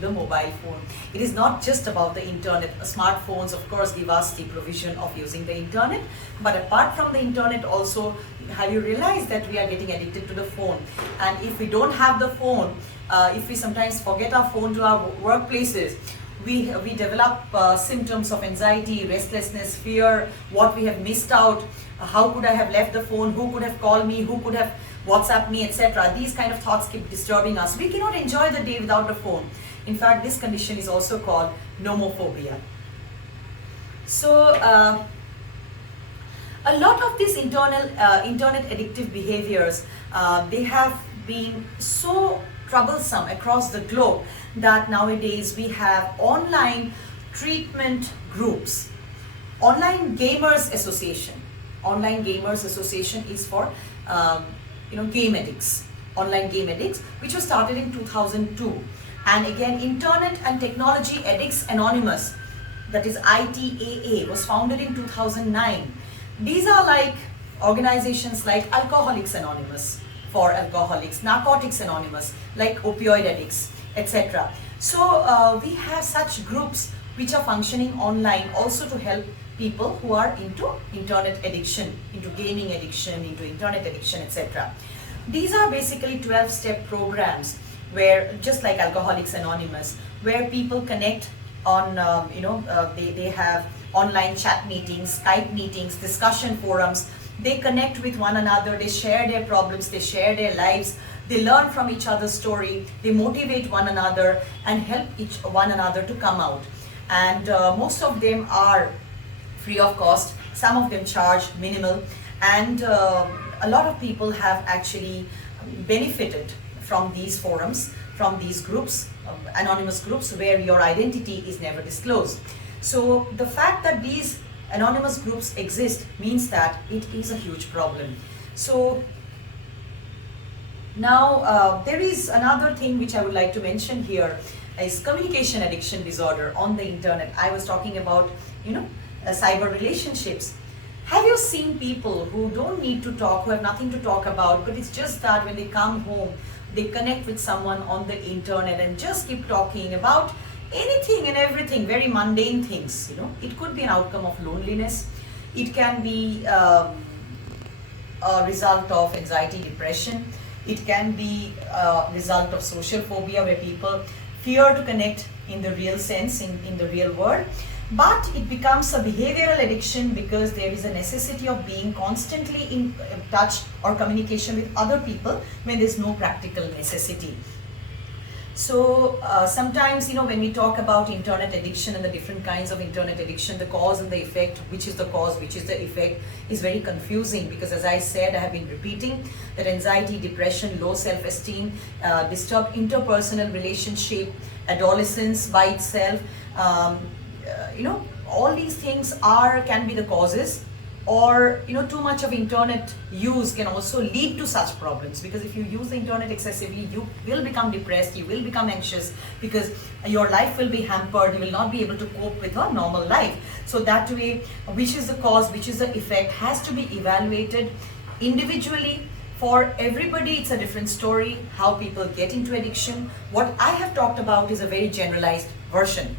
the mobile phone. It is not just about the internet. Smartphones of course give us the provision of using the internet, but apart from the internet also, have you realized that we are getting addicted to the phone? And if we don't have the phone, if we sometimes forget our phone to our workplaces, we develop symptoms of anxiety, restlessness, fear, what we have missed out, how could I have left the phone, who could have called me, who could have WhatsApp me, etc. These kind of thoughts keep disturbing us. We cannot enjoy the day without the phone. In fact, this condition is also called nomophobia. So a lot of these internet addictive behaviors, they have been so troublesome across the globe that nowadays we have online treatment groups. Online Gamers Association. Online Gamers Association is for game addicts, online game addicts, which was started in 2002. And again, Internet and Technology Addicts Anonymous, that is ITAA, was founded in 2009. These are like organizations like Alcoholics Anonymous for alcoholics, Narcotics Anonymous, like opioid addicts, etc. So we have such groups which are functioning online also to help people who are into internet addiction, into gaming addiction, into internet addiction, etc. These are basically 12-step programs where, just like Alcoholics Anonymous, where people connect on, they have online chat meetings, Skype meetings, discussion forums. They connect with one another, they share their problems, they share their lives, they learn from each other's story, they motivate one another and help one another to come out. And most of them are free of cost, some of them charge minimal, and a lot of people have actually benefited from these forums, from these groups, anonymous groups where your identity is never disclosed. So the fact that these anonymous groups exist means that it is a huge problem. So now there is another thing which I would like to mention here is communication addiction disorder on the internet. I was talking about, cyber relationships. Have you seen people who don't need to talk, who have nothing to talk about, but it's just that when they come home, they connect with someone on the internet and just keep talking about anything and everything, very mundane things, It could be an outcome of loneliness. It can be a result of anxiety, depression. It can be a result of social phobia, where people fear to connect in the real sense, in the real world. But it becomes a behavioral addiction because there is a necessity of being constantly in touch or communication with other people when there's no practical necessity. So sometimes, when we talk about internet addiction and the different kinds of internet addiction, the cause and the effect, which is the cause, which is the effect, is very confusing because, as I said, I have been repeating that anxiety, depression, low self-esteem, disturbed interpersonal relationship, adolescence by itself, all these things can be the causes, or too much of internet use can also lead to such problems, because if you use the internet excessively, you will become depressed, you will become anxious, because your life will be hampered, you will not be able to cope with a normal life. So that way, which is the cause, which is the effect, has to be evaluated individually. For everybody, it's a different story, how people get into addiction. What I have talked about is a very generalized version.